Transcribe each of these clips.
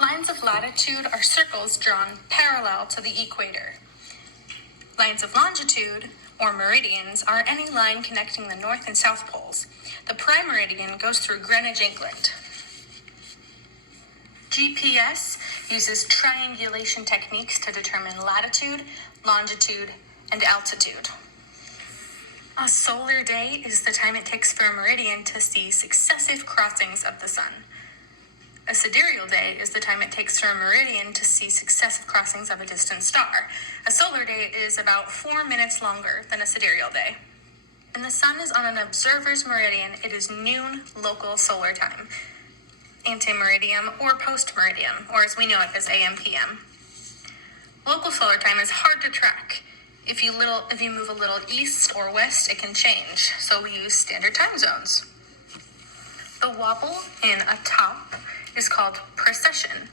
Lines of latitude are circles drawn parallel to the equator. Lines of longitude, or meridians, are any line connecting the North and South poles. The prime meridian goes through Greenwich, England. GPS uses triangulation techniques to determine latitude, longitude, and altitude. A solar day is the time it takes for a meridian to see successive crossings of the sun. A sidereal day is the time it takes for a meridian to see successive crossings of a distant star. A solar day is about 4 minutes longer than a sidereal day. When the sun is on an observer's meridian, it is noon local solar time, antemeridium or post-meridium, or as we know it as AM/PM. Local solar time is hard to track. If you move a little east or west, it can change, so we use standard time zones. The wobble in a top is called precession.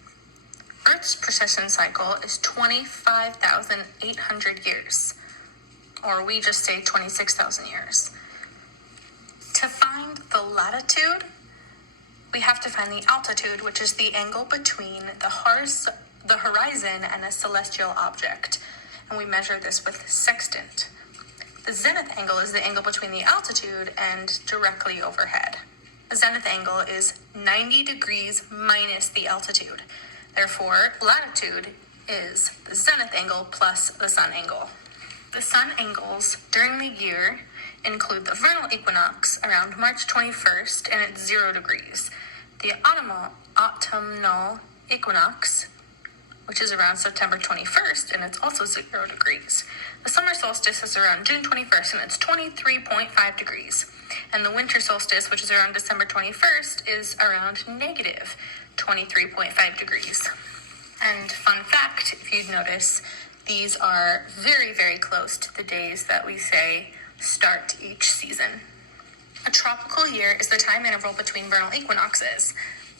Earth's precession cycle is 25,800 years, or we just say 26,000 years. To find the latitude, we have to find the altitude, which is the angle between the horizon and a celestial object, and we measure this with sextant. The zenith angle is the angle between the altitude and directly overhead. The zenith angle is 90 degrees minus the altitude. Therefore, latitude is the zenith angle plus the sun angle. The sun angles during the year include the vernal equinox around March 21st, and it's 0 degrees. The autumnal equinox, which is around September 21st, and it's also 0 degrees. The summer solstice is around June 21st, and it's 23.5 degrees. And the winter solstice, which is around December 21st, is around negative 23.5 degrees. And fun fact, if you'd notice, these are very, very close to the days that we say start each season. A tropical year is the time interval between vernal equinoxes.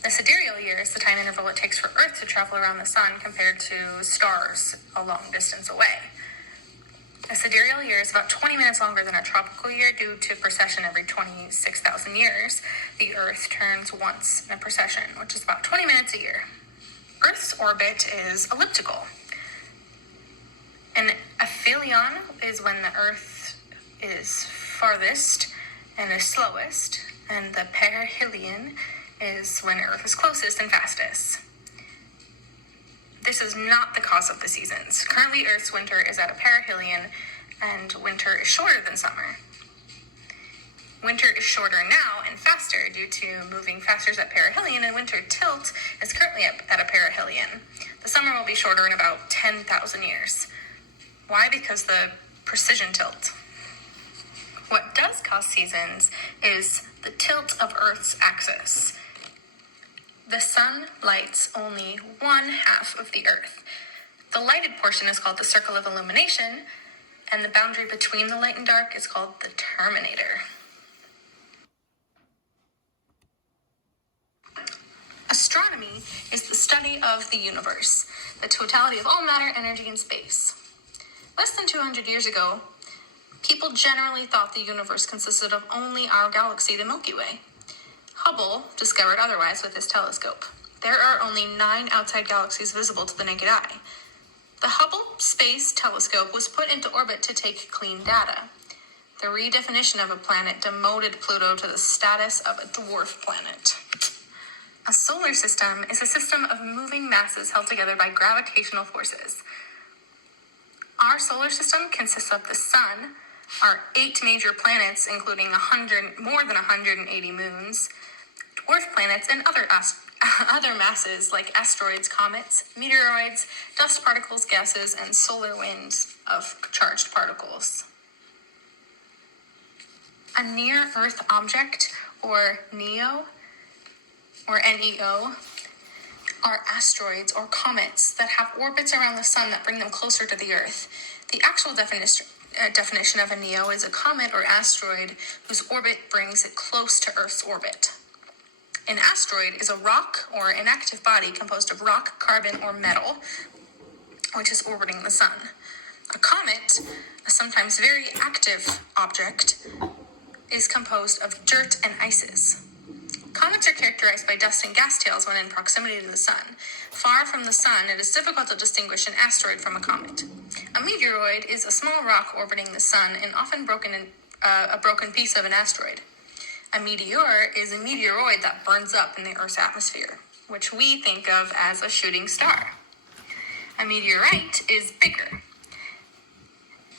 The sidereal year is the time interval it takes for Earth to travel around the sun compared to stars a long distance away. A sidereal year is about 20 minutes longer than a tropical year due to precession every 26,000 years. The Earth turns once in a precession, which is about 20 minutes a year. Earth's orbit is elliptical. An aphelion is when the Earth is farthest and is slowest, and the perihelion is when Earth is closest and fastest. This is not the cause of the seasons. Currently, Earth's winter is at a perihelion, and winter is shorter than summer. Winter is shorter now and faster due to moving faster at perihelion, and winter tilt is currently at a perihelion. The summer will be shorter in about 10,000 years. Why? Because the precision tilt. What does cause seasons is the tilt of Earth's axis. The sun lights only one half of the Earth. The lighted portion is called the circle of illumination, and the boundary between the light and dark is called the terminator. Astronomy is the study of the universe, the totality of all matter, energy, and space. Less than 200 years ago, people generally thought the universe consisted of only our galaxy, the Milky Way. Hubble discovered otherwise with his telescope. There are only 9 outside galaxies visible to the naked eye. The Hubble Space Telescope was put into orbit to take clean data. The redefinition of a planet demoted Pluto to the status of a dwarf planet. A solar system is a system of moving masses held together by gravitational forces. Our solar system consists of the sun, our 8 major planets, including more than 180 moons, dwarf planets, and other masses like asteroids, comets, meteoroids, dust particles, gases, and solar winds of charged particles. A near-Earth object, or NEO, or NEO, are asteroids or comets that have orbits around the sun that bring them closer to the Earth. The actual definition of a NEO is a comet or asteroid whose orbit brings it close to Earth's orbit. An asteroid is a rock or inactive body composed of rock, carbon, or metal, which is orbiting the sun. A comet, a sometimes very active object, is composed of dirt and ices. Comets are characterized by dust and gas tails when in proximity to the sun. Far from the sun, it is difficult to distinguish an asteroid from a comet. A meteoroid is a small rock orbiting the sun and often a broken piece of an asteroid. A meteor is a meteoroid that burns up in the Earth's atmosphere, which we think of as a shooting star. A meteorite is bigger.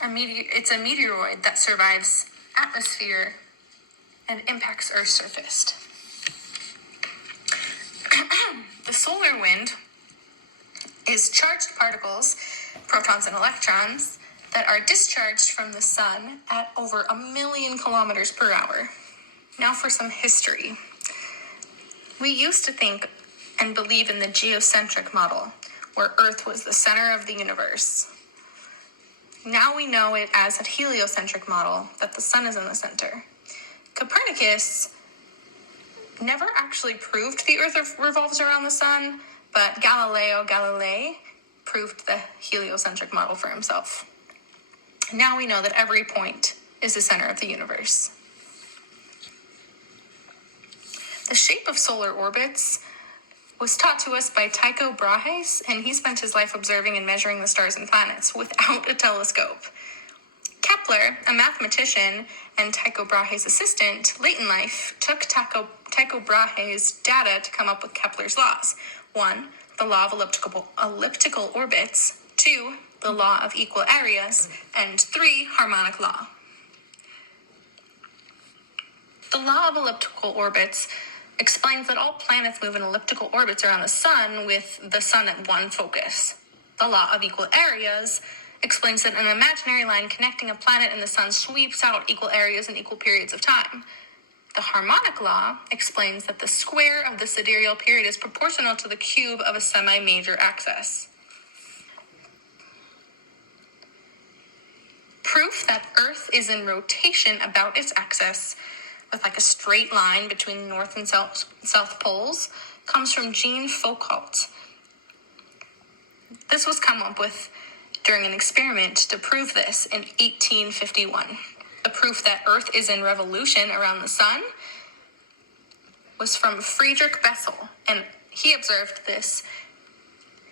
It's a meteoroid that survives atmosphere and impacts Earth's surface. The solar wind is charged particles, protons and electrons, that are discharged from the sun at over 1 million kilometers per hour. Now for some history. We used to think and believe in the geocentric model, where Earth was the center of the universe. Now we know it as a heliocentric model, that the sun is in the center. Copernicus never actually proved the Earth revolves around the sun, but Galileo Galilei proved the heliocentric model for himself. Now we know that every point is the center of the universe. The shape of solar orbits was taught to us by Tycho Brahe, and he spent his life observing and measuring the stars and planets without a telescope. Kepler, a mathematician and Tycho Brahe's assistant, late in life, took Tycho Brahe's data to come up with Kepler's laws. 1, the law of elliptical orbits. 2, the law of equal areas. And 3, harmonic law. The law of elliptical orbits explains that all planets move in elliptical orbits around the sun with the sun at one focus. The law of equal areas explains that an imaginary line connecting a planet and the sun sweeps out equal areas in equal periods of time. The harmonic law explains that the square of the sidereal period is proportional to the cube of a semi-major axis. Proof that Earth is in rotation about its axis, with like a straight line between north and south poles, comes from Jean Foucault. This was come up with during an experiment to prove this in 1851. The proof that Earth is in revolution around the sun was from Friedrich Bessel, and he observed this.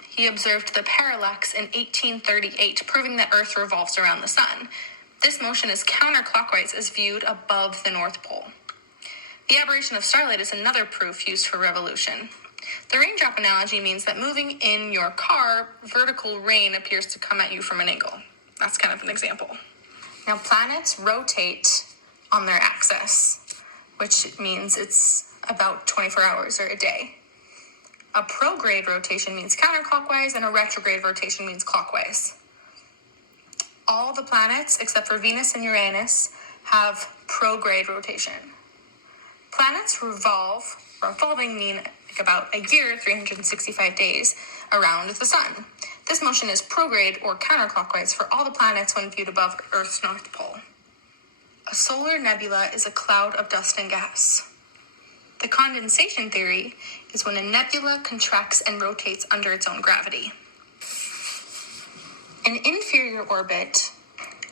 He observed the parallax in 1838, proving that Earth revolves around the sun. This motion is counterclockwise as viewed above the North Pole. The aberration of starlight is another proof used for revolution. The raindrop analogy means that moving in your car, vertical rain appears to come at you from an angle. That's kind of an example. Now, planets rotate on their axis, which means it's about 24 hours or a day. A prograde rotation means counterclockwise, and a retrograde rotation means clockwise. All the planets, except for Venus and Uranus, have prograde rotation. Planets revolving mean like about a year, 365 days, around the sun. This motion is prograde or counterclockwise for all the planets when viewed above Earth's North Pole. A solar nebula is a cloud of dust and gas. The condensation theory is when a nebula contracts and rotates under its own gravity. An inferior orbit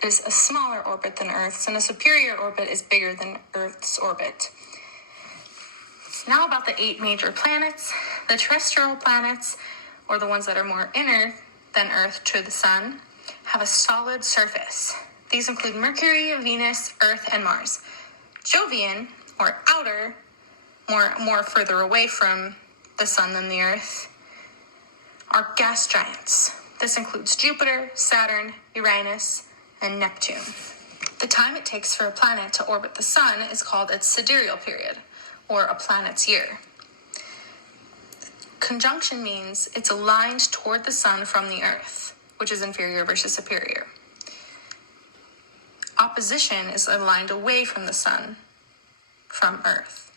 is a smaller orbit than Earth's, and a superior orbit is bigger than Earth's orbit. Now about the 8 major planets. The terrestrial planets, or the ones that are more inner than Earth to the sun, have a solid surface. These include Mercury, Venus, Earth, and Mars. Jovian, or outer, more further away from the sun than the Earth, are gas giants. This includes Jupiter, Saturn, Uranus, and Neptune. The time it takes for a planet to orbit the sun is called its sidereal period, or a planet's year. Conjunction means it's aligned toward the sun from the Earth, which is inferior versus superior. Opposition is aligned away from the sun from Earth.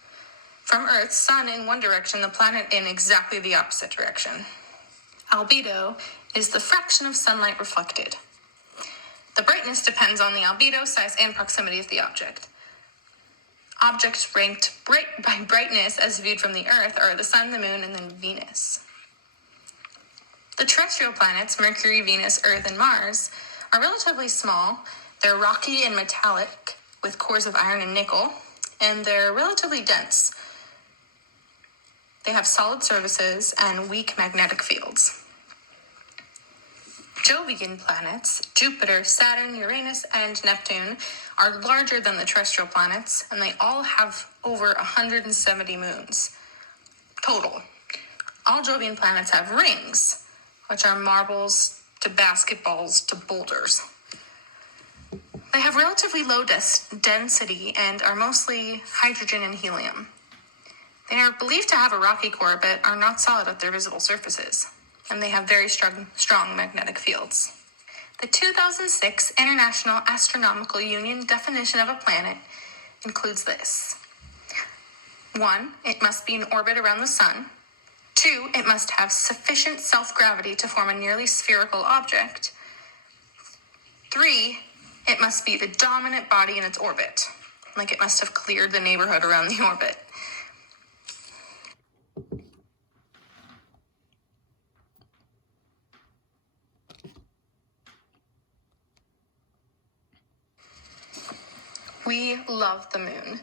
From Earth's sun in one direction, the planet in exactly the opposite direction. Albedo is the fraction of sunlight reflected. The brightness depends on the albedo, size, and proximity of the object. Objects ranked by brightness as viewed from the Earth are the Sun, the Moon, and then Venus. The terrestrial planets, Mercury, Venus, Earth, and Mars, are relatively small. They're rocky and metallic with cores of iron and nickel, and they're relatively dense. They have solid surfaces and weak magnetic fields. Jovian planets, Jupiter, Saturn, Uranus, and Neptune, are larger than the terrestrial planets, and they all have over 170 moons total. All Jovian planets have rings, which are marbles to basketballs to boulders. They have relatively low density and are mostly hydrogen and helium. They are believed to have a rocky core but are not solid at their visible surfaces, and they have very strong magnetic fields. The 2006 International Astronomical Union definition of a planet includes this. 1, it must be in orbit around the sun. 2, it must have sufficient self-gravity to form a nearly spherical object. 3, it must be the dominant body in its orbit, like it must have cleared the neighborhood around the orbit. We love the moon.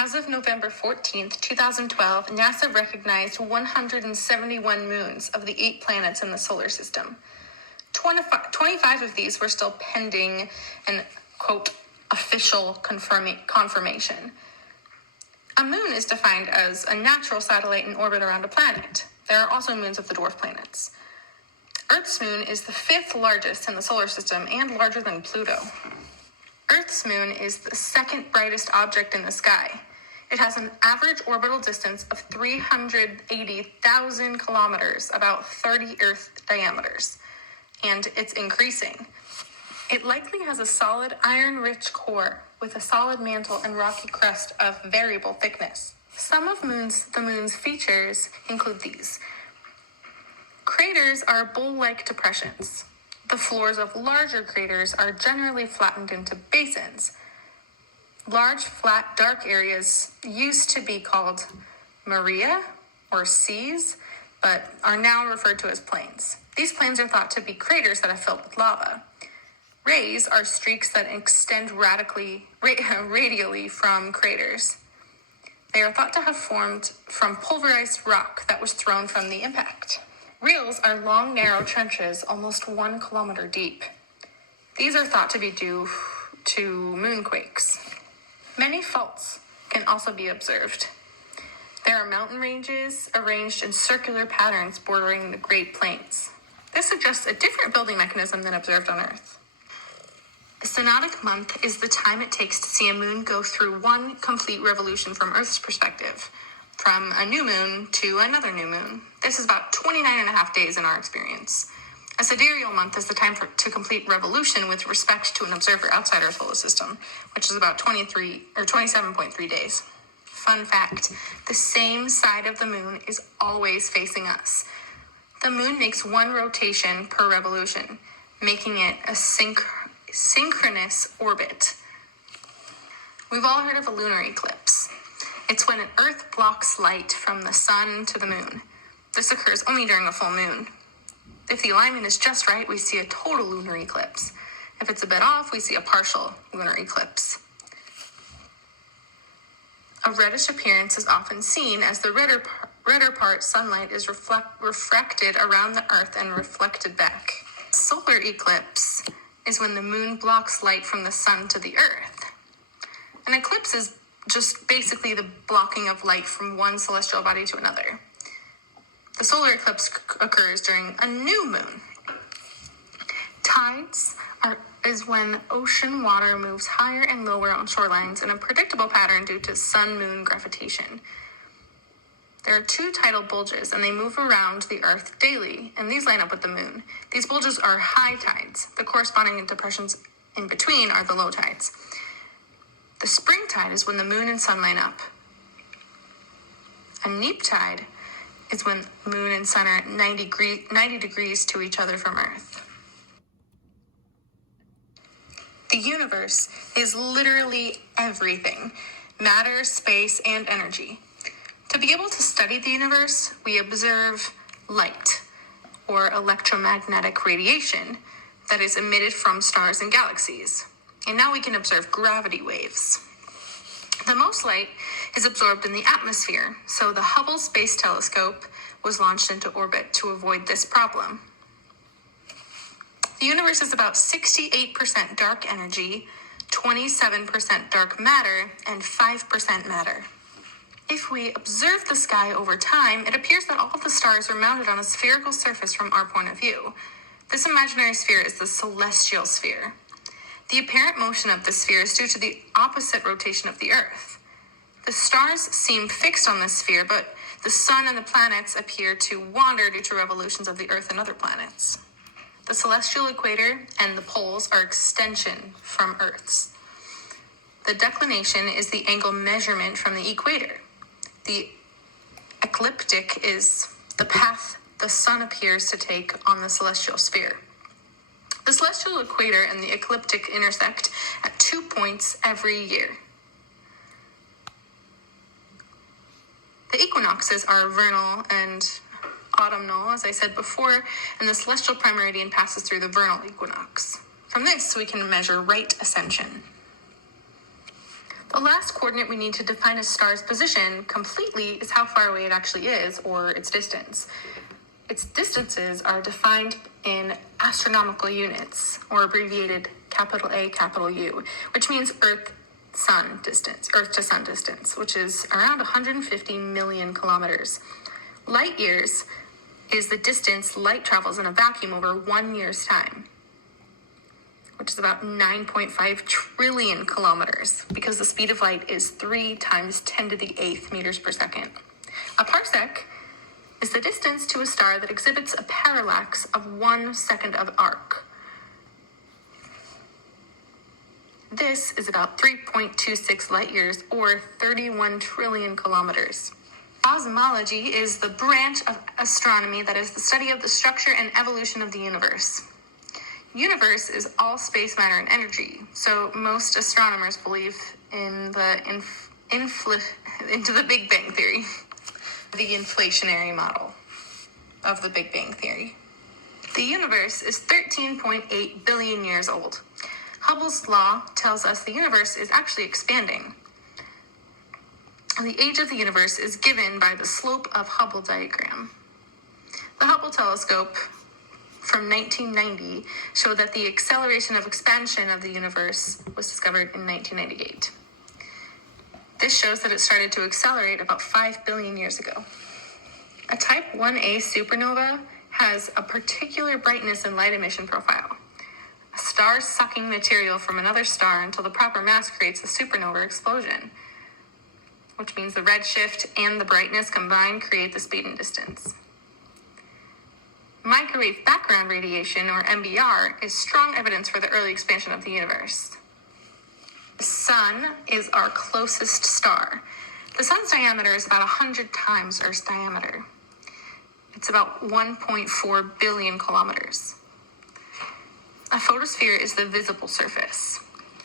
As of November 14th, 2012, NASA recognized 171 moons of the 8 planets in the solar system. 25 of these were still pending an, quote, official confirmation. A moon is defined as a natural satellite in orbit around a planet. There are also moons of the dwarf planets. Earth's moon is the 5th largest in the solar system and larger than Pluto. Earth's moon is the 2nd brightest object in the sky. It has an average orbital distance of 380,000 kilometers, about 30 Earth diameters, and it's increasing. It likely has a solid iron-rich core with a solid mantle and rocky crust of variable thickness. Some of the moon's features include these. Craters are bowl-like depressions. The floors of larger craters are generally flattened into basins. Large, flat, dark areas used to be called maria, or seas, but are now referred to as plains. These plains are thought to be craters that are filled with lava. Rays are streaks that extend radially from craters. They are thought to have formed from pulverized rock that was thrown from the impact. Rills are long, narrow trenches almost 1 kilometer deep. These are thought to be due to moonquakes. Many faults can also be observed. There are mountain ranges arranged in circular patterns bordering the Great Plains. This suggests a different building mechanism than observed on Earth. A synodic month is the time it takes to see a moon go through one complete revolution from Earth's perspective, from a new moon to another new moon. This is about 29 and a half days in our experience. A sidereal month is the time to complete revolution with respect to an observer outside our solar system, which is about 27.3 days. Fun fact, the same side of the moon is always facing us. The moon makes one rotation per revolution, making it a synchronous orbit. We've all heard of a lunar eclipse. It's when an Earth blocks light from the sun to the moon. This occurs only during a full moon. If the alignment is just right, we see a total lunar eclipse. If it's a bit off, we see a partial lunar eclipse. A reddish appearance is often seen as the redder part sunlight is refracted around the Earth and reflected back. Solar eclipse is when the moon blocks light from the sun to the Earth. An eclipse is just basically the blocking of light from one celestial body to another. The solar eclipse occurs during a new moon. Tides is when ocean water moves higher and lower on shorelines in a predictable pattern due to sun-moon gravitation. There are 2 tidal bulges, and they move around the Earth daily, and these line up with the moon. These bulges are high tides. The corresponding depressions in between are the low tides. The spring tide is when the moon and sun line up. A neap tide is when moon and sun are 90 degrees to each other from Earth. The universe is literally everything: matter, space, and energy. To be able to study the universe, we observe light, or electromagnetic radiation, that is emitted from stars and galaxies. And now we can observe gravity waves. The most light is absorbed in the atmosphere, so the Hubble Space Telescope was launched into orbit to avoid this problem. The universe is about 68% dark energy, 27% dark matter, and 5% matter. If we observe the sky over time, it appears that all of the stars are mounted on a spherical surface from our point of view. This imaginary sphere is the celestial sphere. The apparent motion of the sphere is due to the opposite rotation of the Earth. The stars seem fixed on this sphere, but the sun and the planets appear to wander due to revolutions of the Earth and other planets. The celestial equator and the poles are extension from Earth's. The declination is the angle measurement from the equator. The ecliptic is the path the sun appears to take on the celestial sphere. The celestial equator and the ecliptic intersect at 2 points every year. The equinoxes are vernal and autumnal, as I said before, and the celestial prime meridian passes through the vernal equinox. From this, we can measure right ascension. The last coordinate we need to define a star's position completely is how far away it actually is, or its distance. Its distances are defined in astronomical units, or abbreviated capital A, capital U, which means Earth to sun distance, which is around 150 million kilometers. Light years is the distance light travels in a vacuum over 1 year's time, which is about 9.5 trillion kilometers, because the speed of light is 3 times 10 to the 8th meters per second. A parsec is the distance to a star that exhibits a parallax of 1 second of arc. This is about 3.26 light years, or 31 trillion kilometers. Cosmology is the branch of astronomy that is the study of the structure and evolution of the universe. Universe is all space, matter, and energy, so most astronomers believe in the into the Big Bang Theory, the inflationary model of the Big Bang Theory. The universe is 13.8 billion years old. Hubble's law tells us the universe is actually expanding. The age of the universe is given by the slope of Hubble diagram. The Hubble telescope from 1990 showed that the acceleration of expansion of the universe was discovered in 1998. This shows that it started to accelerate about 5 billion years ago. A type 1a supernova has a particular brightness and light emission profile. A star sucking material from another star until the proper mass creates a supernova explosion, which means the redshift and the brightness combined create the speed and distance. Microwave background radiation, or MBR, is strong evidence for the early expansion of the universe. The sun is our closest star. The sun's diameter is about 100 times Earth's diameter. It's about 1.4 billion kilometers. A photosphere is the visible surface.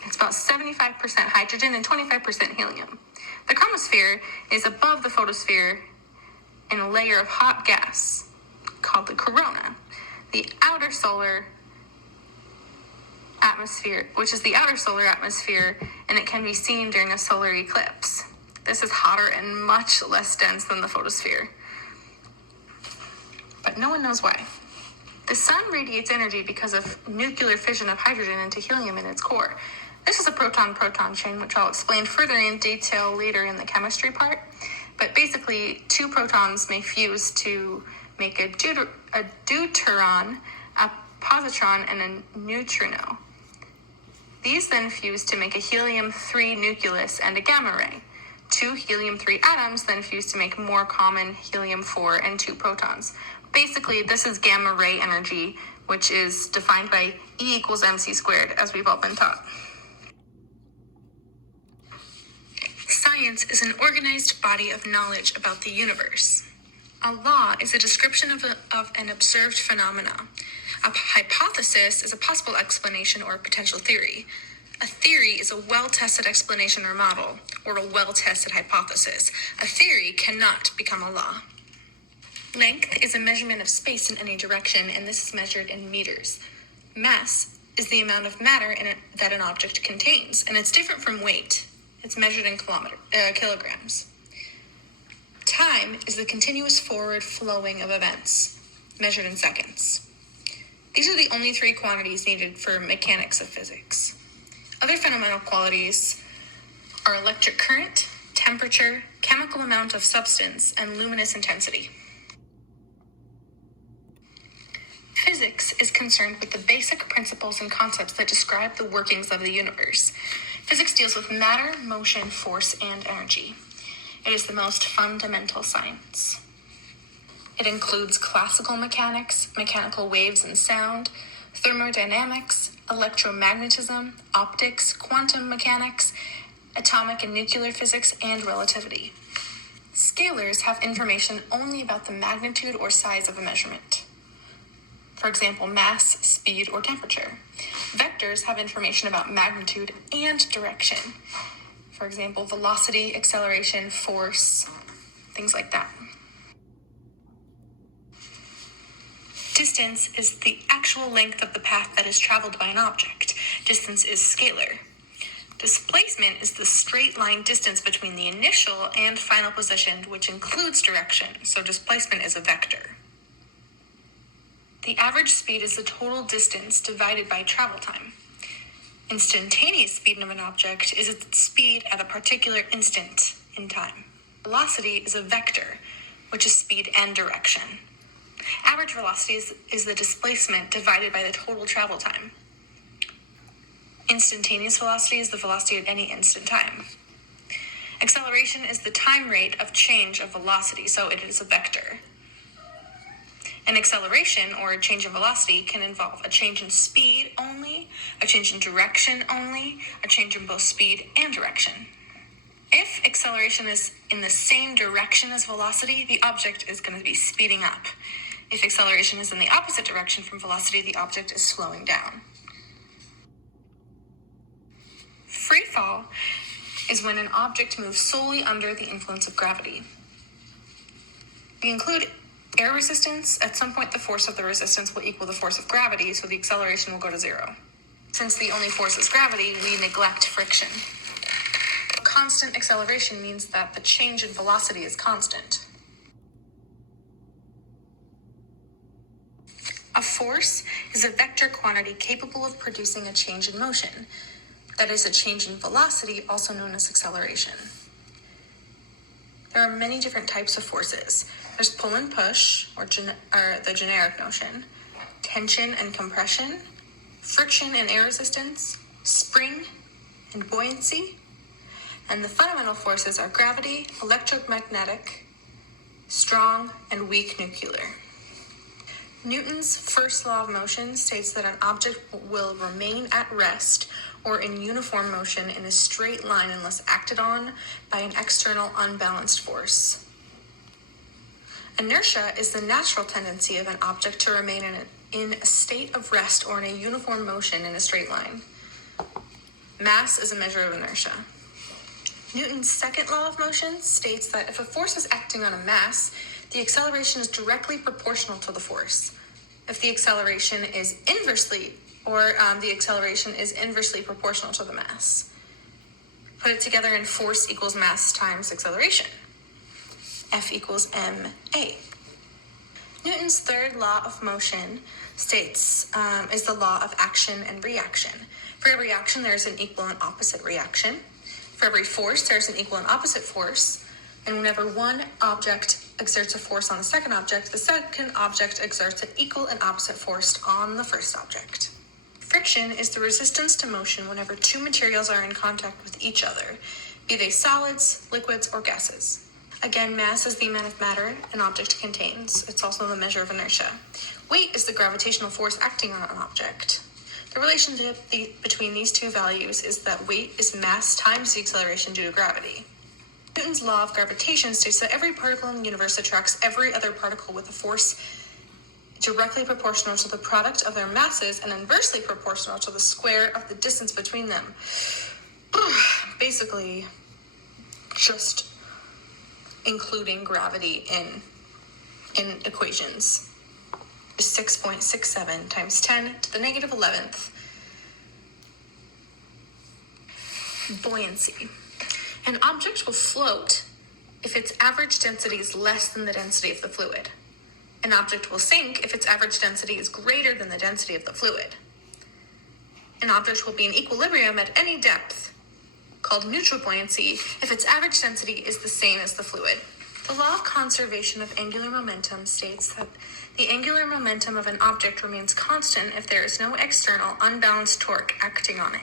It's about 75% hydrogen and 25% helium. The chromosphere is above the photosphere in a layer of hot gas called the corona. The outer solar atmosphere, which is the outer solar atmosphere, and it can be seen during a solar eclipse. This is hotter and much less dense than the photosphere, but no one knows why. The sun radiates energy because of nuclear fission of hydrogen into helium in its core. This is a proton-proton chain, which I'll explain further in detail later in the chemistry part. But basically, 2 protons may fuse to make a deuteron, a positron, and a neutrino. These then fuse to make a helium-3 nucleus and a gamma ray. 2 helium-3 atoms then fuse to make more common helium-4 and 2 protons. Basically, this is gamma ray energy, which is defined by E equals mc squared, as we've all been taught. Science is an organized body of knowledge about the universe. A law is a description of an observed phenomena. A hypothesis is a possible explanation or a potential theory. A theory is a well-tested explanation or model, or a well-tested hypothesis. A theory cannot become a law. Length is a measurement of space in any direction, and this is measured in meters. Mass is the amount of matter that an object contains, and it's different from weight. It's measured in kilograms. Time is the continuous forward flowing of events, measured in seconds. These are the only three quantities needed for mechanics of physics. Other fundamental qualities are electric current, temperature, chemical amount of substance, and luminous intensity. Physics is concerned with the basic principles and concepts that describe the workings of the universe. Physics deals with matter, motion, force, and energy. It is the most fundamental science. It includes classical mechanics, mechanical waves and sound, thermodynamics, electromagnetism, optics, quantum mechanics, atomic and nuclear physics, and relativity. Scalars have information only about the magnitude or size of a measurement. For example, mass, speed, or temperature. Vectors have information about magnitude and direction. For example, velocity, acceleration, force, things like that. Distance is the actual length of the path that is traveled by an object. Distance is scalar. Displacement is the straight line distance between the initial and final position, which includes direction, so displacement is a vector. The average speed is the total distance divided by travel time. Instantaneous speed of an object is its speed at a particular instant in time. Velocity is a vector, which is speed and direction. Average velocity is the displacement divided by the total travel time. Instantaneous velocity is the velocity at any instant time. Acceleration is the time rate of change of velocity, so it is a vector. An acceleration, or a change in velocity, can involve a change in speed only, a change in direction only, a change in both speed and direction. If acceleration is in the same direction as velocity, the object is going to be speeding up. If acceleration is in the opposite direction from velocity, the object is slowing down. Free fall is when an object moves solely under the influence of gravity. We include air resistance. At some point, the force of the resistance will equal the force of gravity, so the acceleration will go to zero. Since the only force is gravity, we neglect friction. Constant acceleration means that the change in velocity is constant. A force is a vector quantity capable of producing a change in motion. That is a change in velocity, also known as acceleration. There are many different types of forces. There's pull and push, or the generic notion, tension and compression, friction and air resistance, spring and buoyancy, and the fundamental forces are gravity, electromagnetic, strong, and weak nuclear. Newton's first law of motion states that an object will remain at rest or in uniform motion in a straight line unless acted on by an external unbalanced force. Inertia is the natural tendency of an object to remain in a state of rest or in a uniform motion in a straight line. Mass is a measure of inertia. Newton's second law of motion states that if a force is acting on a mass, the acceleration is directly proportional to the force. If the acceleration is inversely proportional to the mass. Put it together in force equals mass times acceleration. F equals ma. Newton's third law of motion states is the law of action and reaction. For every action, there is an equal and opposite reaction. For every force, there's an equal and opposite force. And whenever one object exerts a force on the second object exerts an equal and opposite force on the first object. Friction is the resistance to motion whenever two materials are in contact with each other, be they solids, liquids, or gases. Again, mass is the amount of matter an object contains. It's also the measure of inertia. Weight is the gravitational force acting on an object. The relationship between these two values is that weight is mass times the acceleration due to gravity. Newton's law of gravitation states that every particle in the universe attracts every other particle with a force directly proportional to the product of their masses and inversely proportional to the square of the distance between them. Basically, just including gravity in equations. 6.67 times 10 to the negative 11th. Buoyancy. An object will float if its average density is less than the density of the fluid. An object will sink if its average density is greater than the density of the fluid. An object will be in equilibrium at any depth, called neutral buoyancy, if its average density is the same as the fluid. The law of conservation of angular momentum states that the angular momentum of an object remains constant if there is no external unbalanced torque acting on it.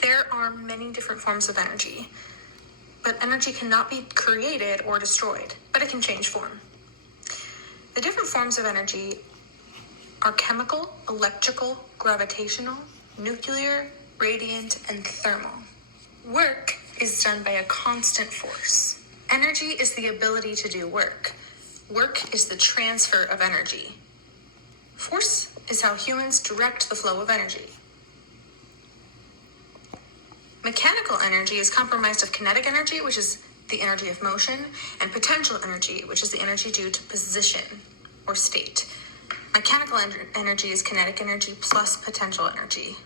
There are many different forms of energy, but energy cannot be created or destroyed, but it can change form. The different forms of energy are chemical, electrical, gravitational, nuclear, radiant, and thermal. Work is done by a constant force. Energy is the ability to do work. Work is the transfer of energy. Force is how humans direct the flow of energy. Mechanical energy is comprised of kinetic energy, which is the energy of motion, and potential energy, which is the energy due to position or state. Mechanical energy is kinetic energy plus potential energy.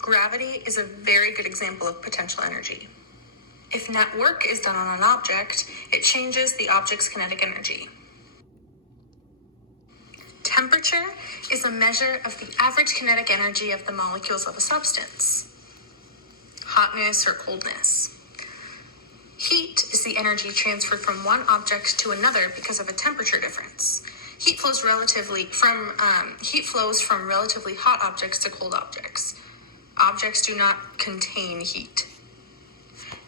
Gravity is a very good example of potential energy. If net work is done on an object, it changes the object's kinetic energy. Temperature is a measure of the average kinetic energy of the molecules of a substance. Hotness or coldness. Heat is the energy transferred from one object to another because of a temperature difference. Heat flows from relatively hot objects to cold objects. Objects do not contain heat.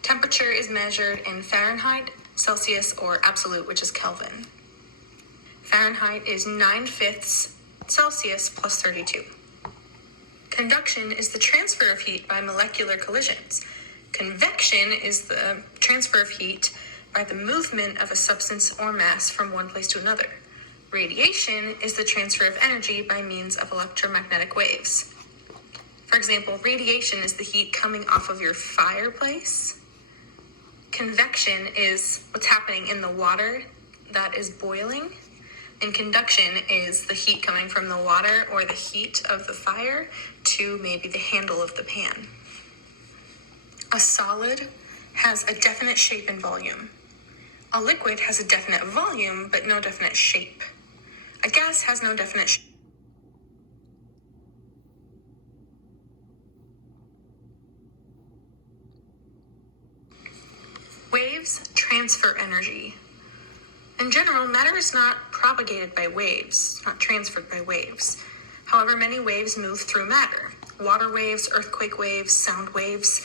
Temperature is measured in Fahrenheit, Celsius, or absolute, which is Kelvin. Fahrenheit is 9/5 Celsius plus 32. Conduction is the transfer of heat by molecular collisions. Convection is the transfer of heat by the movement of a substance or mass from one place to another. Radiation is the transfer of energy by means of electromagnetic waves. For example, radiation is the heat coming off of your fireplace. Convection is what's happening in the water that is boiling. And conduction is the heat coming from the water or the heat of the fire to maybe the handle of the pan. A solid has a definite shape and volume. A liquid has a definite volume, but no definite shape. A gas has no definite shape. Waves transfer energy. In general, matter is not propagated by waves, not transferred by waves. However, many waves move through matter. Water waves, earthquake waves, sound waves.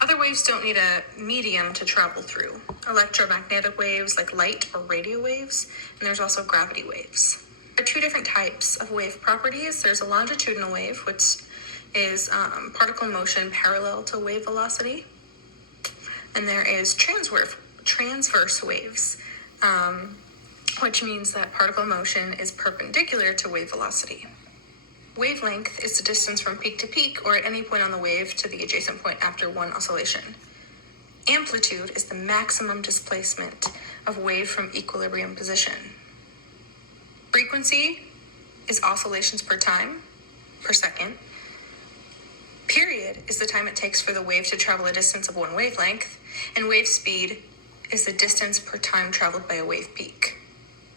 Other waves don't need a medium to travel through. Electromagnetic waves like light or radio waves, and there's also gravity waves. There are two different types of wave properties. There's a longitudinal wave, which is particle motion parallel to wave velocity. And there is transverse waves, which means that particle motion is perpendicular to wave velocity. Wavelength is the distance from peak to peak or at any point on the wave to the adjacent point after one oscillation. Amplitude is the maximum displacement of wave from equilibrium position. Frequency is oscillations per second. Period is the time it takes for the wave to travel a distance of one wavelength, and wave speed is the distance per time traveled by a wave peak.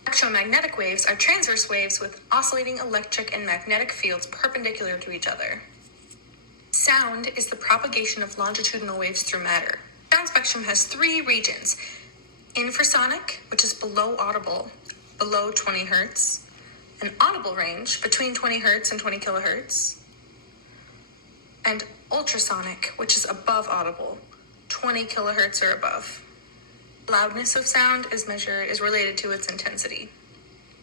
Electromagnetic waves are transverse waves with oscillating electric and magnetic fields perpendicular to each other. Sound is the propagation of longitudinal waves through matter. Sound spectrum has three regions: infrasonic, which is below audible, below 20 hertz, an audible range between 20 hertz and 20 kilohertz, and ultrasonic, which is above audible, 20 kilohertz or above. Loudness of sound is related to its intensity.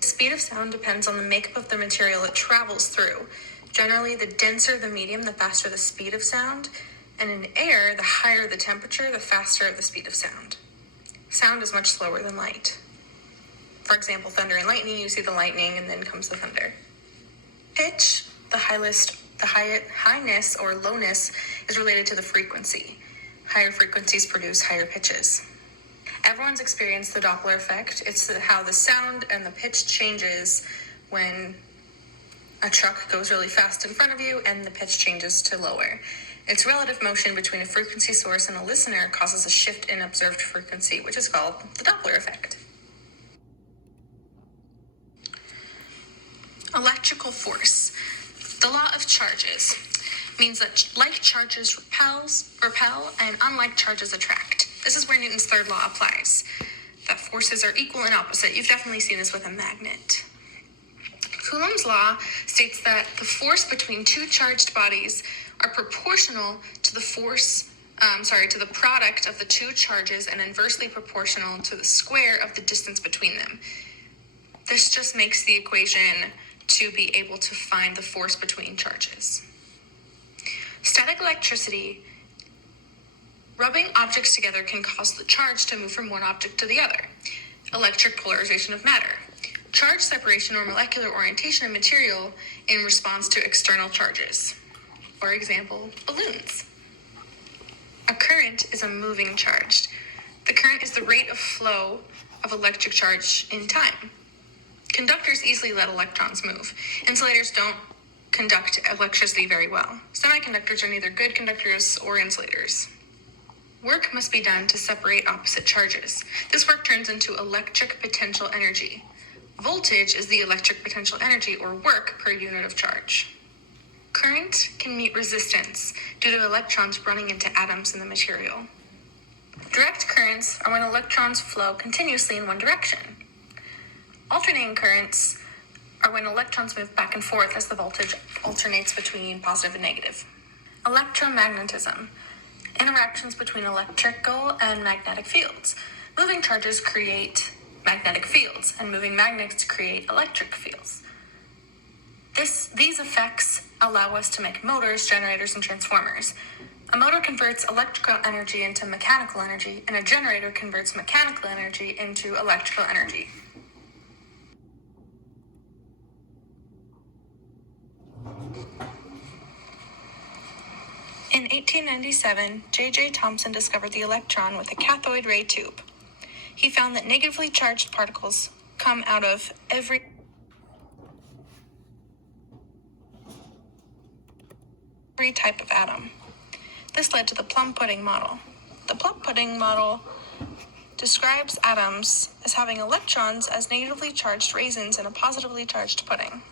The speed of sound depends on the makeup of the material it travels through. Generally, the denser the medium, the faster the speed of sound, and in air, the higher the temperature, the faster the speed of sound. Sound is much slower than light. For example, thunder and lightning, you see the lightning and then comes the thunder. Pitch, the highness or lowness, is related to the frequency. Higher frequencies produce higher pitches. Everyone's experienced the Doppler effect. It's how the sound and the pitch changes when a truck goes really fast in front of you and the pitch changes to lower. Its relative motion between a frequency source and a listener causes a shift in observed frequency, which is called the Doppler effect. Electrical force. The law of charges means that like charges repel, and unlike charges attract. This is where Newton's third law applies, that forces are equal and opposite. You've definitely seen this with a magnet. Coulomb's law states that the force between two charged bodies are proportional to the to the product of the two charges and inversely proportional to the square of the distance between them. This just makes the equation to be able to find the force between charges. Static electricity, rubbing objects together can cause the charge to move from one object to the other. Electric polarization of matter. Charge separation or molecular orientation of material in response to external charges. For example, balloons. A current is a moving charge. The current is the rate of flow of electric charge in time. Conductors easily let electrons move. Insulators don't conduct electricity very well. Semiconductors are neither good conductors or insulators. Work must be done to separate opposite charges. This work turns into electric potential energy. Voltage is the electric potential energy or work per unit of charge. Current can meet resistance due to electrons running into atoms in the material. Direct currents are when electrons flow continuously in one direction. Alternating currents are when electrons move back and forth as the voltage alternates between positive and negative. Electromagnetism. Interactions between electrical and magnetic fields. Moving charges create magnetic fields, and moving magnets create electric fields. These effects allow us to make motors, generators, and transformers. A motor converts electrical energy into mechanical energy, and a generator converts mechanical energy into electrical energy. In 1897, J.J. Thomson discovered the electron with a cathode ray tube. He found that negatively charged particles come out of every type of atom. This led to the plum pudding model. The plum pudding model describes atoms as having electrons as negatively charged raisins in a positively charged pudding.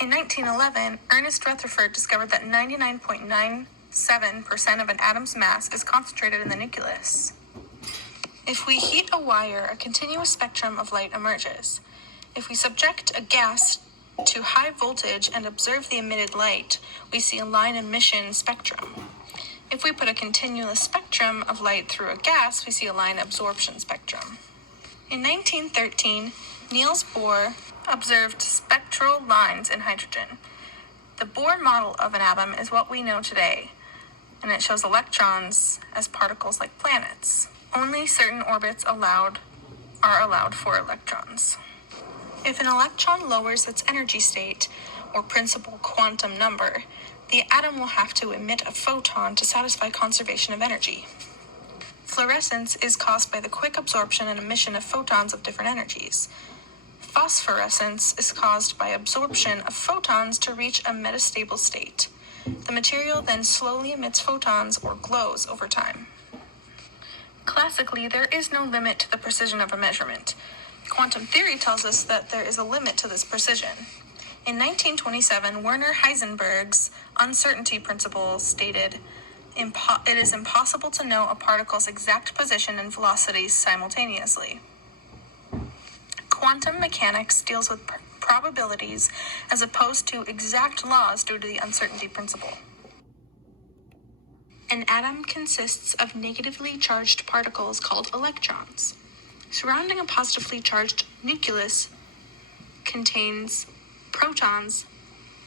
In 1911, Ernest Rutherford discovered that 99.97% of an atom's mass is concentrated in the nucleus. If we heat a wire, a continuous spectrum of light emerges. If we subject a gas to high voltage and observe the emitted light, we see a line emission spectrum. If we put a continuous spectrum of light through a gas, we see a line absorption spectrum. In 1913, Niels Bohr observed spectral lines in hydrogen. The Bohr model of an atom is what we know today, and it shows electrons as particles like planets. Only certain orbits are allowed for electrons. If an electron lowers its energy state, or principal quantum number, the atom will have to emit a photon to satisfy conservation of energy. Fluorescence is caused by the quick absorption and emission of photons of different energies. Phosphorescence is caused by absorption of photons to reach a metastable state. The material then slowly emits photons or glows over time. Classically, there is no limit to the precision of a measurement. Quantum theory tells us that there is a limit to this precision. In 1927, Werner Heisenberg's uncertainty principle stated, "It is impossible to know a particle's exact position and velocities simultaneously." Quantum mechanics deals with probabilities as opposed to exact laws due to the uncertainty principle. An atom consists of negatively charged particles called electrons. Surrounding a positively charged nucleus contains protons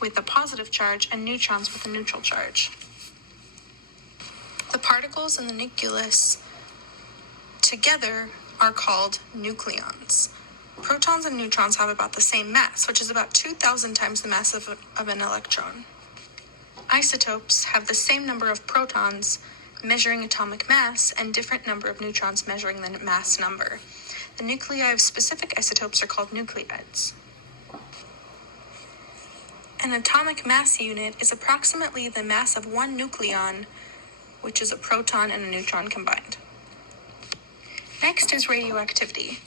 with a positive charge and neutrons with a neutral charge. The particles in the nucleus together are called nucleons. Protons and neutrons have about the same mass, which is about 2,000 times the mass of an electron. Isotopes have the same number of protons measuring atomic mass and different number of neutrons measuring the mass number. The nuclei of specific isotopes are called nucleides. An atomic mass unit is approximately the mass of one nucleon, which is a proton and a neutron combined. Next is radioactivity.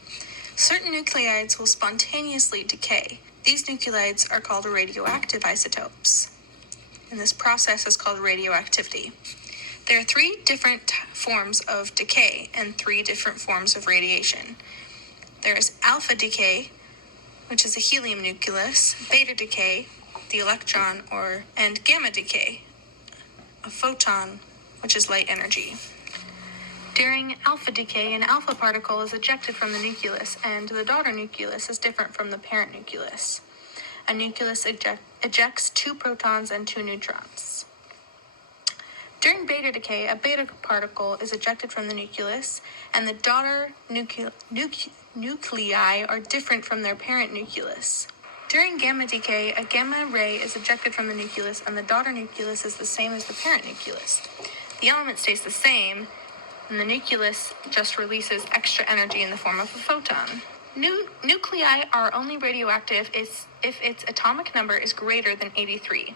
Certain nuclides will spontaneously decay. These nuclides are called radioactive isotopes, and this process is called radioactivity. There are 3 different forms of decay and 3 different forms of radiation. There is alpha decay, which is a helium nucleus, beta decay, the electron, and gamma decay, a photon, which is light energy. During alpha decay, an alpha particle is ejected from the nucleus, and the daughter nucleus is different from the parent nucleus. A nucleus ejects 2 protons and 2 neutrons. During beta decay, a beta particle is ejected from the nucleus, and the daughter nuclei are different from their parent nucleus. During gamma decay, a gamma ray is ejected from the nucleus, and the daughter nucleus is the same as the parent nucleus. The element stays the same, and the nucleus just releases extra energy in the form of a photon. Nuclei are only radioactive if its atomic number is greater than 83.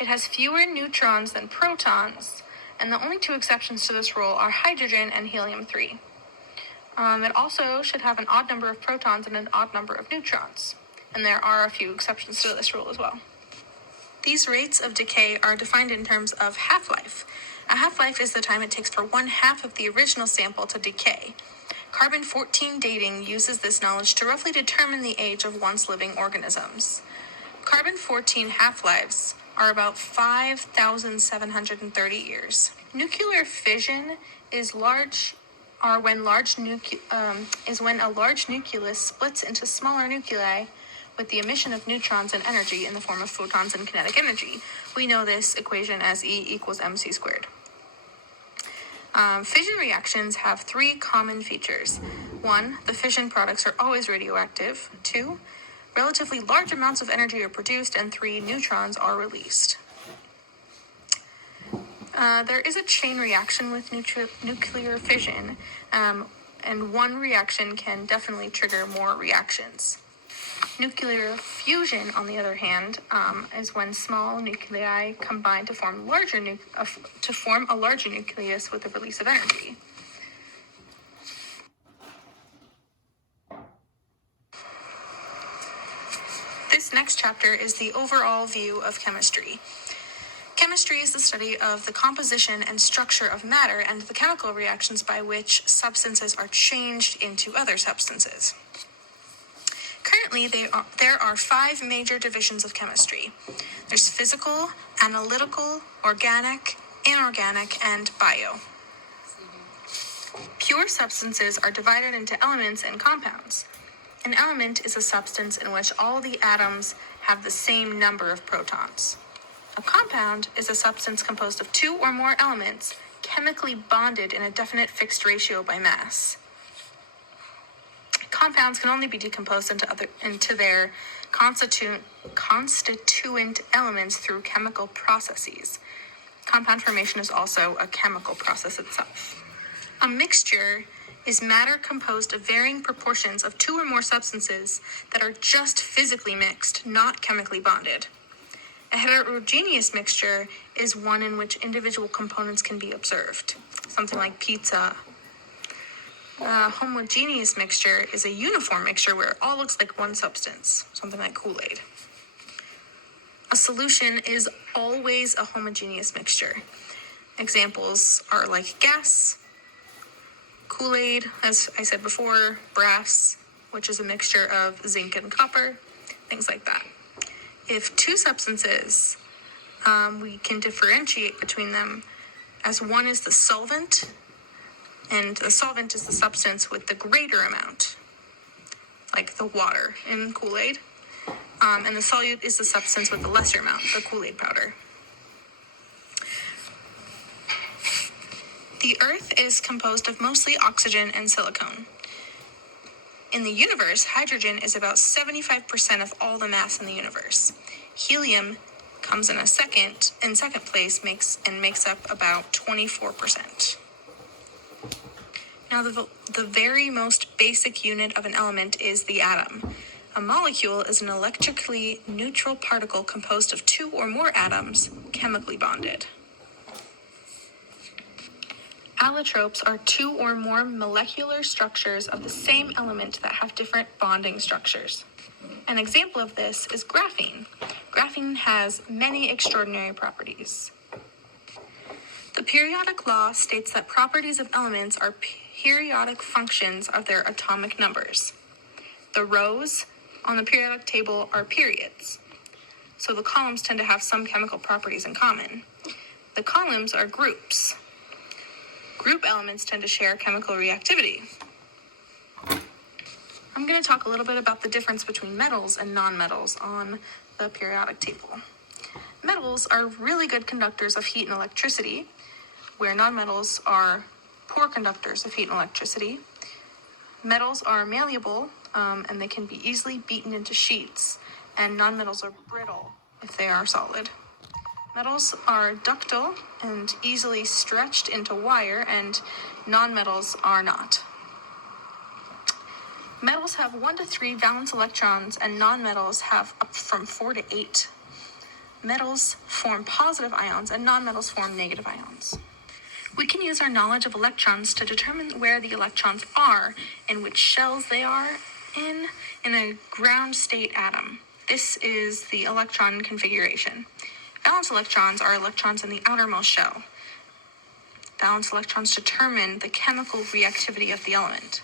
It has fewer neutrons than protons, and the only 2 exceptions to this rule are hydrogen and helium-3. It also should have an odd number of protons and an odd number of neutrons, and there are a few exceptions to this rule as well. These rates of decay are defined in terms of half-life. A half-life is the time it takes for 1/2 of the original sample to decay. Carbon-14 dating uses this knowledge to roughly determine the age of once living organisms. Carbon-14 half-lives are about 5,730 years. Nuclear fission is when a large nucleus splits into smaller nuclei with the emission of neutrons and energy in the form of photons and kinetic energy. We know this equation as E equals mc squared. Fission reactions have 3 common features. 1, the fission products are always radioactive. 2, relatively large amounts of energy are produced. And 3, neutrons are released. There is a chain reaction with nuclear fission, and one reaction can definitely trigger more reactions. Nuclear fusion, on the other hand, is when small nuclei combine to form a larger nucleus with the release of energy. This next chapter is the overall view of chemistry. Chemistry is the study of the composition and structure of matter and the chemical reactions by which substances are changed into other substances. Currently, there are 5 major divisions of chemistry. There's physical, analytical, organic, inorganic, and bio. Pure substances are divided into elements and compounds. An element is a substance in which all the atoms have the same number of protons. A compound is a substance composed of 2 or more elements chemically bonded in a definite fixed ratio by mass. Compounds can only be decomposed into their constituent elements through chemical processes. Compound formation is also a chemical process itself. A mixture is matter composed of varying proportions of 2 or more substances that are just physically mixed, not chemically bonded. A heterogeneous mixture is one in which individual components can be observed, something like pizza. A homogeneous mixture is a uniform mixture where it all looks like one substance, something like Kool-Aid. A solution is always a homogeneous mixture. Examples are like gas, Kool-Aid, as I said before, brass, which is a mixture of zinc and copper, things like that. If 2 substances, we can differentiate between them as one is the solvent, and the solvent is the substance with the greater amount, like the water in Kool-Aid, and the solute is the substance with the lesser amount, the Kool-Aid powder. The Earth is composed of mostly oxygen and silicon. In the universe, hydrogen is about 75% of all the mass in the universe. Helium comes in second place, makes up about 24%. Now, the very most basic unit of an element is the atom. A molecule is an electrically neutral particle composed of two or more atoms chemically bonded. Allotropes are two or more molecular structures of the same element that have different bonding structures. An example of this is graphene. Graphene has many extraordinary properties. The periodic law states that properties of elements are periodic functions of their atomic numbers. The rows on the periodic table are periods, so the columns tend to have some chemical properties in common. The columns are groups. Group elements tend to share chemical reactivity. I'm going to talk a little bit about the difference between metals and nonmetals on the periodic table. Metals are really good conductors of heat and electricity, where nonmetals are poor conductors of heat and electricity. Metals are malleable, and they can be easily beaten into sheets, and nonmetals are brittle if they are solid. Metals are ductile and easily stretched into wire, and nonmetals are not. Metals have 1 to 3 valence electrons, and nonmetals have up from 4 to 8. Metals form positive ions, and nonmetals form negative ions. We can use our knowledge of electrons to determine where the electrons are and which shells they are in a ground state atom. This is the electron configuration. Valence electrons are electrons in the outermost shell. Valence electrons determine the chemical reactivity of the element.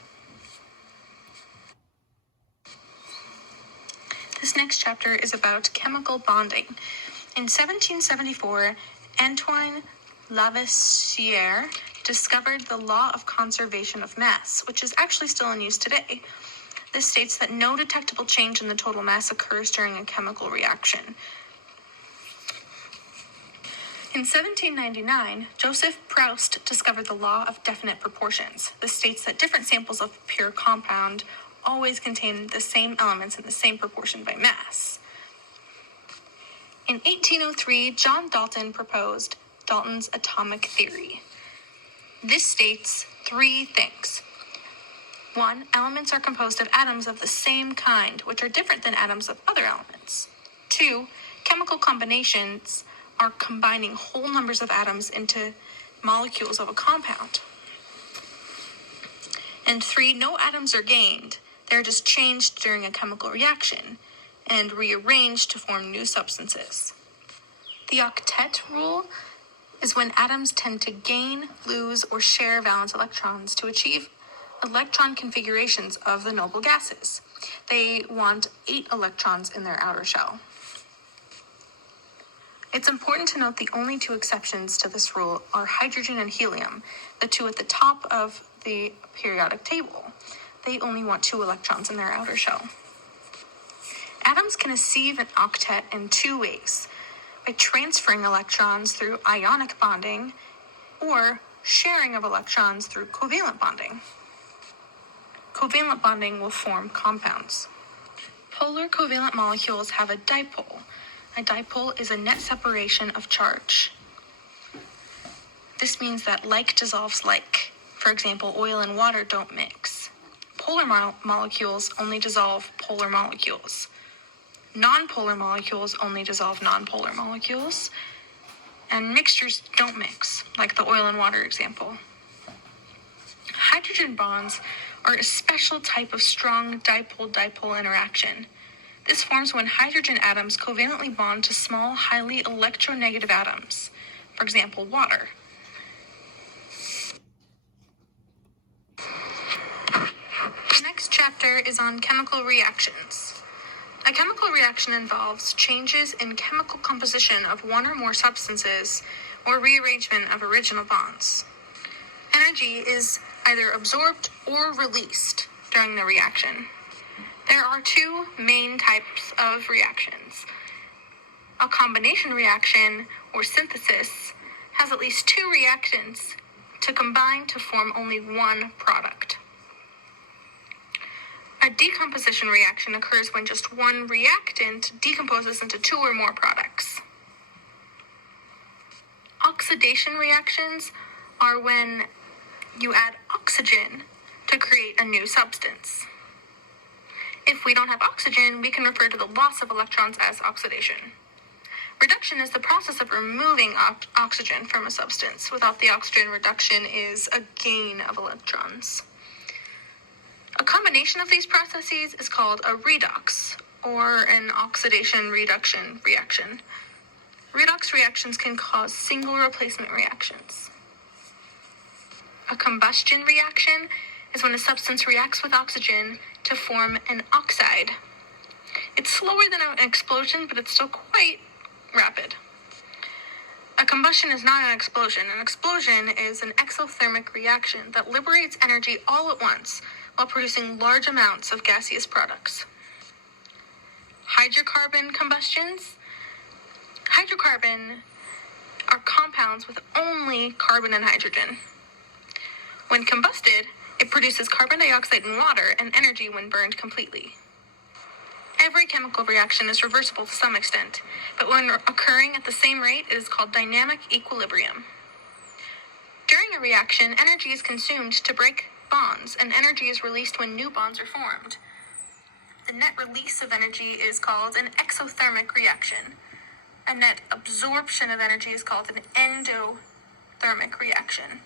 This next chapter is about chemical bonding. In 1774, Antoine Lavoisier discovered the law of conservation of mass, which is actually still in use today. This states that no detectable change in the total mass occurs during a chemical reaction. In 1799, Joseph Proust discovered the law of definite proportions. This states that different samples of a pure compound always contain the same elements in the same proportion by mass. In 1803, John Dalton proposed Dalton's atomic theory. This states 3 things. 1, elements are composed of atoms of the same kind, which are different than atoms of other elements. 2, chemical combinations are combining whole numbers of atoms into molecules of a compound. And 3, no atoms are gained. They're just changed during a chemical reaction and rearranged to form new substances. The octet rule is when atoms tend to gain, lose, or share valence electrons to achieve electron configurations of the noble gases. They want 8 electrons in their outer shell. It's important to note the only 2 exceptions to this rule are hydrogen and helium, the 2 at the top of the periodic table. They only want 2 electrons in their outer shell. Atoms can achieve an octet in 2 ways: by transferring electrons through ionic bonding or sharing of electrons through covalent bonding. Covalent bonding will form compounds. Polar covalent molecules have a dipole. A dipole is a net separation of charge. This means that like dissolves like. For example, oil and water don't mix. Polar molecules only dissolve polar molecules. Non-polar molecules only dissolve non-polar molecules. And mixtures don't mix, like the oil and water example. Hydrogen bonds are a special type of strong dipole-dipole interaction. This forms when hydrogen atoms covalently bond to small, highly electronegative atoms, for example, water. The next chapter is on chemical reactions. A chemical reaction involves changes in chemical composition of one or more substances or rearrangement of original bonds. Energy is either absorbed or released during the reaction. There are 2 main types of reactions. A combination reaction, or synthesis, has at least 2 reactants to combine to form only one product. A decomposition reaction occurs when just one reactant decomposes into 2 or more products. Oxidation reactions are when you add oxygen to create a new substance. If we don't have oxygen, we can refer to the loss of electrons as oxidation. Reduction is the process of removing oxygen from a substance. Without the oxygen, reduction is a gain of electrons. A combination of these processes is called a redox, or an oxidation-reduction reaction. Redox reactions can cause single replacement reactions. A combustion reaction is when a substance reacts with oxygen to form an oxide. It's slower than an explosion, but it's still quite rapid. A combustion is not an explosion. An explosion is an exothermic reaction that liberates energy all at once while producing large amounts of gaseous products. Hydrocarbon combustions. Hydrocarbon are compounds with only carbon and hydrogen. When combusted, it produces carbon dioxide and water and energy when burned completely. Every chemical reaction is reversible to some extent, but when occurring at the same rate, it is called dynamic equilibrium. During a reaction, energy is consumed to break bonds, and energy is released when new bonds are formed. The net release of energy is called an exothermic reaction. A net absorption of energy is called an endothermic reaction.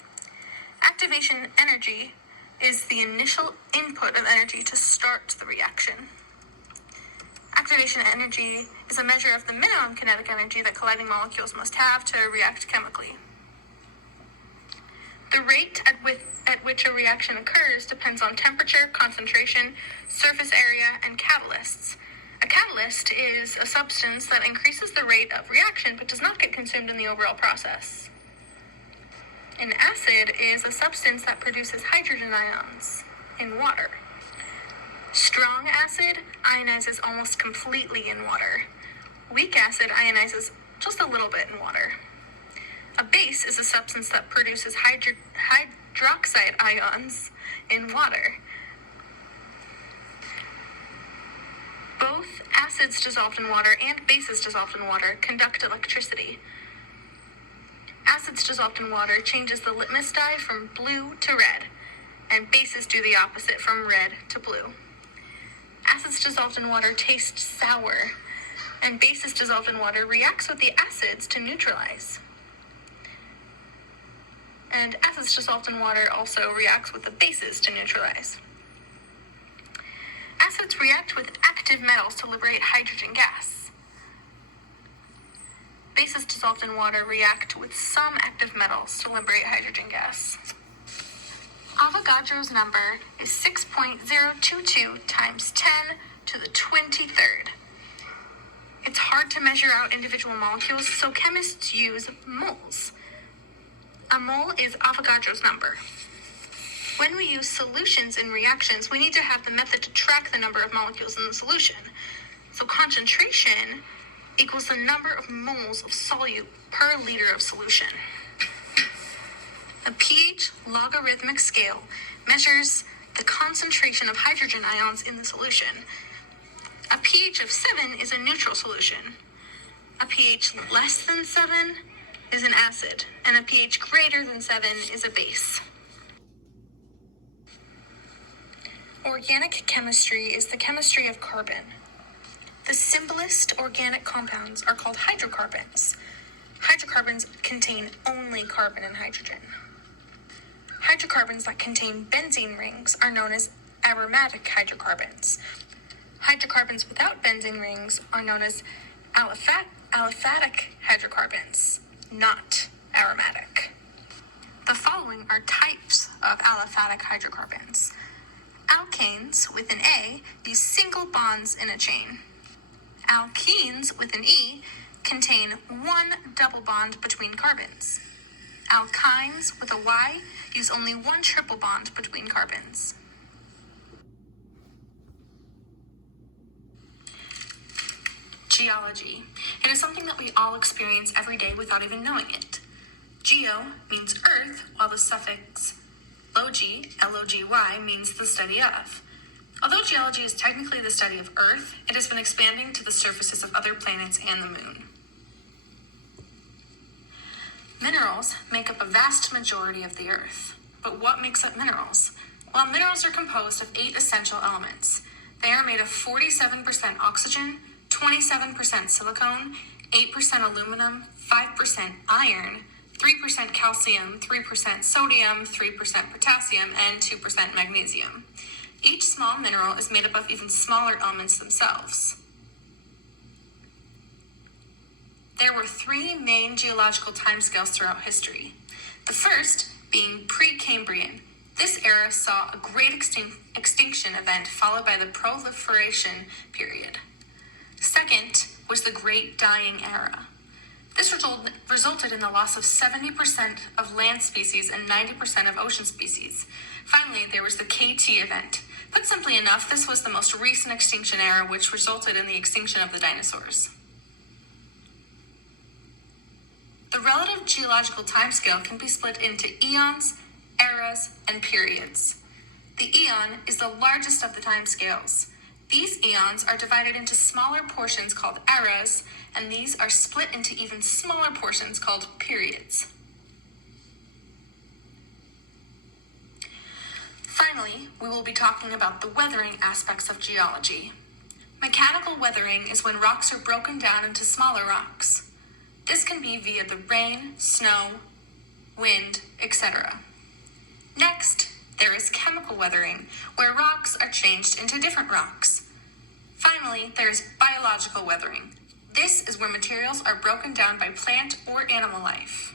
Activation energy is the initial input of energy to start the reaction. Activation energy is a measure of the minimum kinetic energy that colliding molecules must have to react chemically. The rate at which a reaction occurs depends on temperature, concentration, surface area, and catalysts. A catalyst is a substance that increases the rate of reaction but does not get consumed in the overall process. An acid is a substance that produces hydrogen ions in water. Strong acid ionizes almost completely in water. Weak acid ionizes just a little bit in water. A base is a substance that produces hydroxide ions in water. Both acids dissolved in water and bases dissolved in water conduct electricity. Acids dissolved in water changes the litmus dye from blue to red, and bases do the opposite from red to blue. Acids dissolved in water taste sour, and bases dissolved in water reacts with the acids to neutralize. And acids dissolved in water also reacts with the bases to neutralize. Acids react with active metals to liberate hydrogen gas. Bases dissolved in water react with some active metals to liberate hydrogen gas. Avogadro's number is 6.022 times 10 to the 23rd. It's hard to measure out individual molecules, so chemists use moles. A mole is Avogadro's number. When we use solutions in reactions, we need to have the method to track the number of molecules in the solution. So concentration equals the number of moles of solute per liter of solution. A pH logarithmic scale measures the concentration of hydrogen ions in the solution. A pH of 7 is a neutral solution. A pH less than 7 is an acid, and a pH greater than 7 is a base. Organic chemistry is the chemistry of carbon. The simplest organic compounds are called hydrocarbons. Hydrocarbons contain only carbon and hydrogen. Hydrocarbons that contain benzene rings are known as aromatic hydrocarbons. Hydrocarbons without benzene rings are known as aliphatic hydrocarbons, not aromatic. The following are types of aliphatic hydrocarbons. Alkanes with an A use single bonds in a chain. Alkenes with an E contain one double bond between carbons. Alkynes with a Y use only one triple bond between carbons. Geology. It is something that we all experience every day without even knowing it. Geo means earth, while the suffix logy, L-O-G-Y, means the study of. Although geology is technically the study of Earth, it has been expanding to the surfaces of other planets and the moon. Minerals make up a vast majority of the Earth. But what makes up minerals? Well, minerals are composed of 8 essential elements. They are made of 47% oxygen, 27% silicone, 8% aluminum, 5% iron, 3% calcium, 3% sodium, 3% potassium, and 2% magnesium. Each small mineral is made up of even smaller elements themselves. There were three main geological timescales throughout history. The first being Precambrian. This era saw a great extinction event followed by the proliferation period. Second was the Great Dying Era. This resulted in the loss of 70% of land species and 90% of ocean species. Finally, there was the KT event. Put simply enough, this was the most recent extinction era, which resulted in the extinction of the dinosaurs. The relative geological timescale can be split into eons, eras, and periods. The eon is the largest of the timescales. These eons are divided into smaller portions called eras, and these are split into even smaller portions called periods. Finally, we will be talking about the weathering aspects of geology. Mechanical weathering is when rocks are broken down into smaller rocks. This can be via the rain, snow, wind, etc. Next, there is chemical weathering, where rocks are changed into different rocks. Finally, there is biological weathering. This is where materials are broken down by plant or animal life.